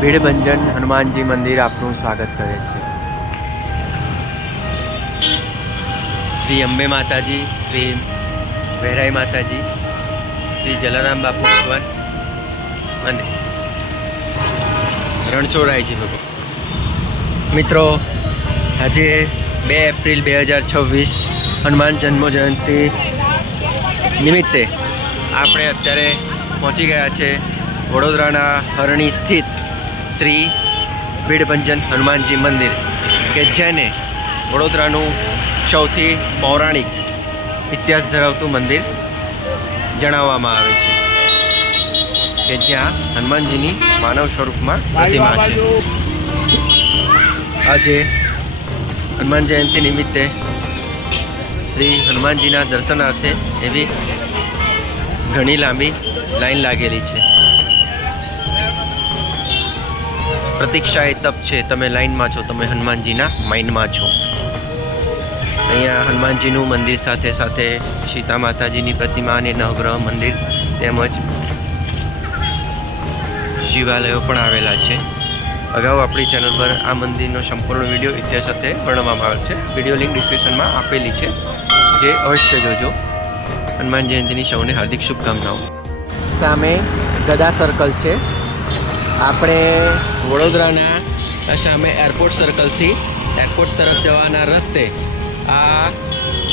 ભીડભંજન હનુમાનજી મંદિર આપનું સ્વાગત કરે છે। શ્રી અંબે માતાજી, શ્રી વહેરાઈ માતાજી, શ્રી જલારામ બાપુ ભગવાન અને રણછોડરાયજી ભગવાન। મિત્રો, આજે 2 એપ્રિલ 2026 હનુમાન જન્મ જયંતિ નિમિત્તે આપણે અત્યારે પહોંચી ગયા છે વડોદરાના હરણી સ્થિત શ્રી ભીડભંજન હનુમાનજી મંદિર, કે જેને વડોદરાનું સૌથી પૌરાણિક ઇતિહાસ ધરાવતું મંદિર જણાવવામાં આવે છે, કે જ્યાં હનુમાનજીની માનવ સ્વરૂપમાં પ્રતિમા છે। આજે હનુમાન જયંતિ નિમિત્તે શ્રી હનુમાનજીના દર્શનાર્થે એવી ઘણી લાંબી લાઈન લાગેલી છે। પ્રતીક્ષા એ તપ છે, તમે લાઈનમાં છો, તમે હનુમાનજીના માઇન્ડમાં છો। અહીંયા હનુમાનજીનું મંદિર સાથે સાથે સીતા માતાજીની પ્રતિમા અને નવગ્રહ મંદિર તેમજ શિવાલયો પણ આવેલા છે। અગાઉ આપણી ચેનલ પર આ મંદિરનો સંપૂર્ણ વિડીયો ઇતિહાસ સાથે વર્ણવવામાં આવ્યો છે। વિડીયો લિંક ડિસ્ક્રિપ્શનમાં આપેલી છે, જે અવશ્ય જોજો। હનુમાન જયંતિની સૌને હાર્દિક શુભકામનાઓ। સામે ગદા સર્કલ છે। આપણે વડોદરાના સામે એરપોર્ટ સર્કલથી એરપોર્ટ તરફ જવાના રસ્તે આ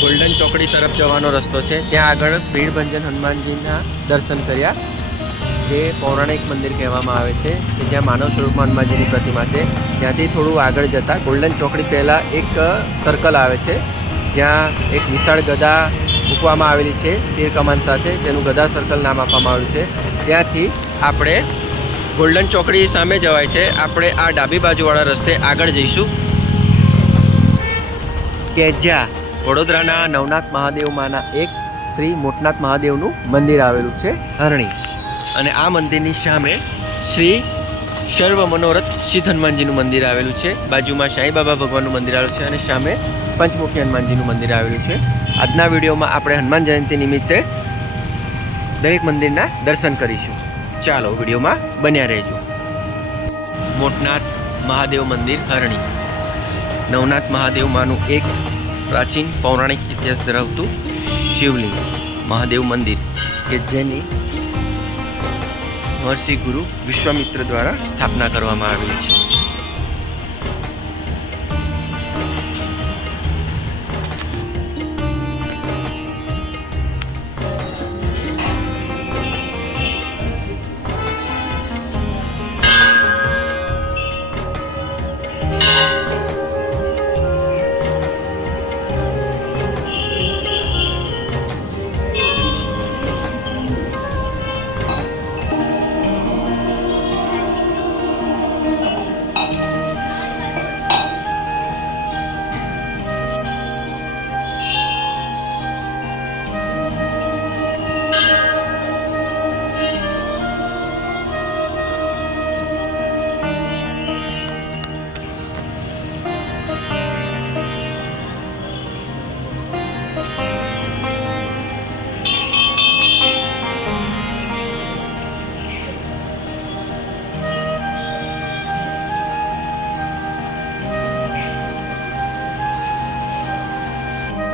ગોલ્ડન ચોકડી તરફ જવાનો રસ્તો છે। ત્યાં આગળ ભીડભંજન હનુમાનજીના દર્શન કર્યા, જે પૌરાણિક મંદિર કહેવામાં આવે છે, કે જ્યાં માનવ સ્વરૂપમાં હનુમાનજીની પ્રતિમા છે। ત્યાંથી થોડું આગળ જતાં ગોલ્ડન ચોકડી પહેલાં એક સર્કલ આવે છે, જ્યાં એક વિશાળ ગદા મૂકવામાં આવેલી છે તીર કમાન સાથે, તેનું ગદા સર્કલ નામ આપવામાં આવ્યું છે। ત્યાંથી આપણે ગોલ્ડન ચોકડી સામે જવાય છે। આપણે આ ડાબી બાજુવાળા રસ્તે આગળ જઈશું, કે જ્યાં વડોદરાના નવનાથ મહાદેવમાંના એક શ્રી મોટનાથ મહાદેવનું મંદિર આવેલું છે હરણી, અને આ મંદિરની સામે શ્રી સર્વ મનોરથ સિદ્ધ હનુમાનજીનું મંદિર આવેલું છે। બાજુમાં સાંઈ બાબા ભગવાનનું મંદિર આવેલું છે અને સામે પંચમુખી હનુમાનજીનું મંદિર આવેલું છે। આજના વિડીયોમાં આપણે હનુમાન જયંતિ નિમિત્તે દરેક મંદિરના દર્શન કરીશું। ચાલો વિડીયોમાં બન્યા રહેજો। મોટનાથ મહાદેવ મંદિર હરણી નવનાથ મહાદેવમાંનું એક પ્રાચીન પૌરાણિક ઇતિહાસ ધરાવતું શિવલિંગ મહાદેવ મંદિર, કે જેની મહર્ષિ ગુરુ વિશ્વામિત્ર દ્વારા સ્થાપના કરવામાં આવેલી છે।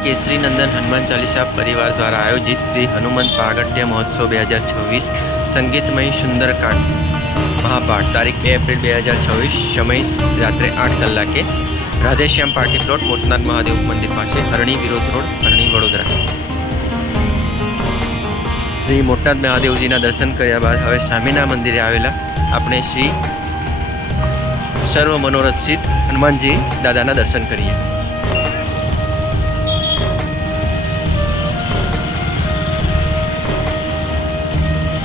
केसरी नंदन हनुमान चालीसा परिवार द्वारा आयोजित श्री हनुमंत पागट्य महोत्सव 2026 संगीतमय सुंदरकांड महापाठ तारीख 2 एप्रिल 2026 समय रात्रे 8 कलाके राधेश्याम पार्टी प्लॉट मोटनाथ महादेव मंदिर पास हरणी विरोध रोड हरणी वडोदरा। श्री मोटनाथ महादेवजीना दर्शन कर्या बाद हवे सामेना मंदिरे आवेला આપણે શ્રી સર્વ મનોરથ સિદ્ધ હનુમાનજી દાદાના દર્શન કરીએ।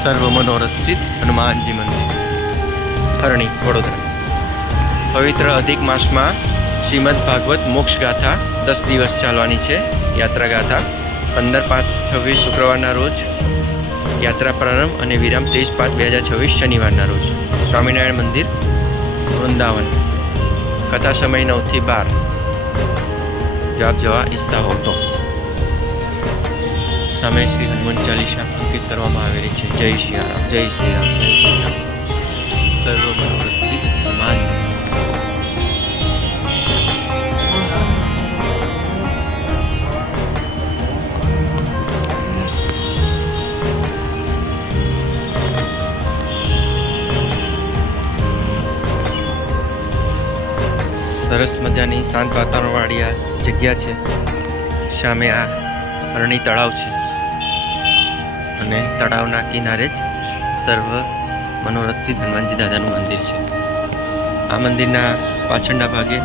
સર્વ મનોરથ સિદ્ધ હનુમાનજી મંદિર હરણી વડોદરા। પવિત્ર અધિક માસમાં શ્રીમદ ભાગવત મોક્ષ ગાથા 10 દિવસ ચાલવાની છે। યાત્રા ગાથા 15/5/26 શુક્રવારના રોજ યાત્રા પ્રારંભ અને વિરામ 23/5/2026 શનિવારના રોજ। સ્વામિનારાયણ મંદિર વૃંદાવન। કથા સમય 9 થી 12। જો આપ જવા ઈચ્છતા હો તો સામે શ્રી હનુમાન ચાલીસા અંકિત કરવામાં આવેલી છે। જય શ્રી રામ, જય શ્રી રામ, જય શ્રી રામ। સર્વ મનોરથ સિદ્ધ સરસ મજાની શાંત વાતાવરણવાળી આ જગ્યા છે. સામે આ અરણી તળાવ છે અને તળાવના કિનારે જ સર્વ મનોરથ સિદ્ધ હનુમાનજી દાદાનું મંદિર છે. આ મંદિરના પાછળના ભાગે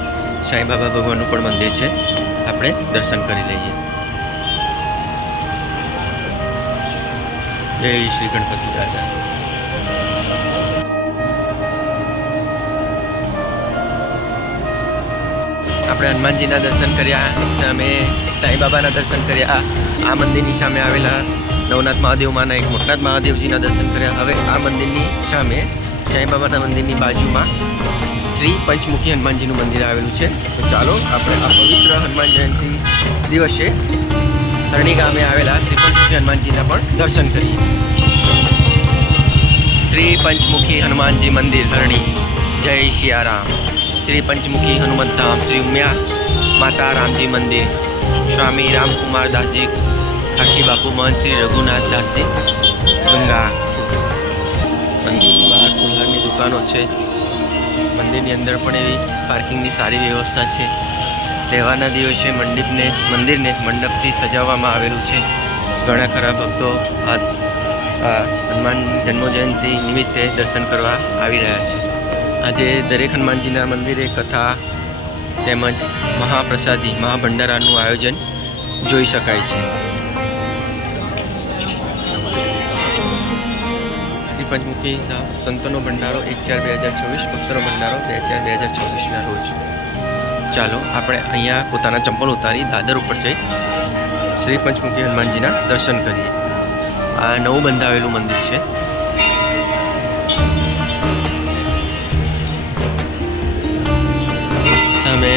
સાંઈબાબા ભગવાનનું પણ મંદિર છે. આપણે દર્શન કરી લઈએ. જય શ્રી ગણપતિ દાદા. આપણે હનુમાનજીના દર્શન કર્યા, સામે સાંઈબાબાના દર્શન કર્યા. આ મંદિરની સામે આવેલા નવનાથ મહાદેવમાંના એક મોટનાથ મહાદેવજીના દર્શન કર્યા. હવે આ મંદિરની સામે સાંઈબાબાના મંદિરની બાજુમાં શ્રી પંચમુખી હનુમાનજીનું મંદિર આવેલું છે. તો ચાલો આપણે આ પવિત્ર હનુમાન જયંતિ દિવસે ધરણી ગામે આવેલા શ્રી પંચમુખી હનુમાનજીના પણ દર્શન કરીએ. શ્રી પંચમુખી હનુમાનજી મંદિર ધરણી. જય સિયારામ. શ્રી પંચમુખી હનુમંત ધામ શ્રી ઉમિયા માતા રામજી મંદિર. સ્વામી રામકુમાર દાસજી ખાખી બાપુ મહંત શ્રી રઘુનાથ દાસજી ગંગા. મંદિરની બહાર કુલ્હારની દુકાનો છે. મંદિરની અંદર પણ એવી પાર્કિંગની સારી વ્યવસ્થા છે. તહેવારના દિવસે મંદિરને મંડપથી સજાવવામાં આવેલું છે. ઘણા ખરા ભક્તો આ હનુમાન જન્મજયંતિ નિમિત્તે દર્શન કરવા આવી રહ્યા છે. આજે દરેક હનુમાનજીના મંદિરે કથા તેમજ મહાપ્રસાદી મહાભંડારાનું આયોજન જોઈ શકાય છે. શ્રી પંચમુખી સંતોનો ભંડારો 1/4/2024, ભક્તોનો ભંડારો 2/4/2024ના રોજ. ચાલો આપણે અહીંયા પોતાના ચંપલ ઉતારી દાદર ઉપર જઈ શ્રી પંચમુખી હનુમાનજીના દર્શન કરીએ. આ નવું બંધાવેલું મંદિર છે. સામે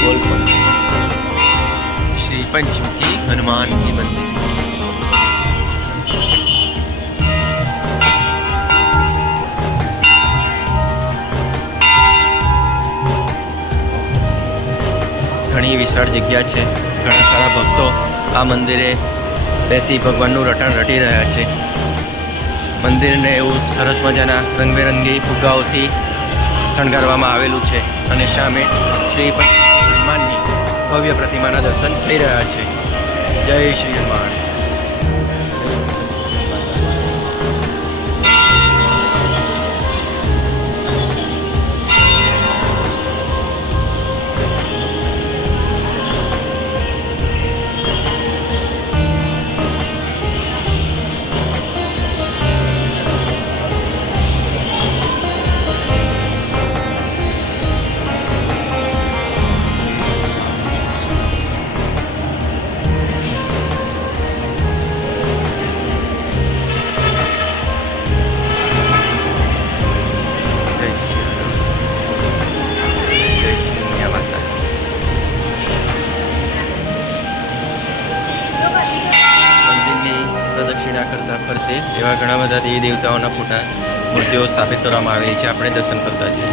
બોલ પણ શ્રી પંચમુખી હનુમાનજી મંદિર. ઘણી વિશાળ જગ્યા છે. ઘણા સારા ભક્તો આ મંદિરે બેસી ભગવાનનું રટણ રટી રહ્યા છે. મંદિરને એવું સરસ મજાના રંગબેરંગી ફુગ્ગાઓથી શણગારવામાં આવેલું છે અને સામે શ્રી હનુમાનની ભવ્ય પ્રતિમાના દર્શન થઈ રહ્યા છે. જય શ્રી હનુમાન. પ્રદક્ષિણા કરતા ફરતે એવા ઘણા બધા દેવી દેવતાઓના ફોટા મૂર્તિઓ સ્થાપિત કરવામાં આવેલી છે. આપણે દર્શન કરતા છીએ.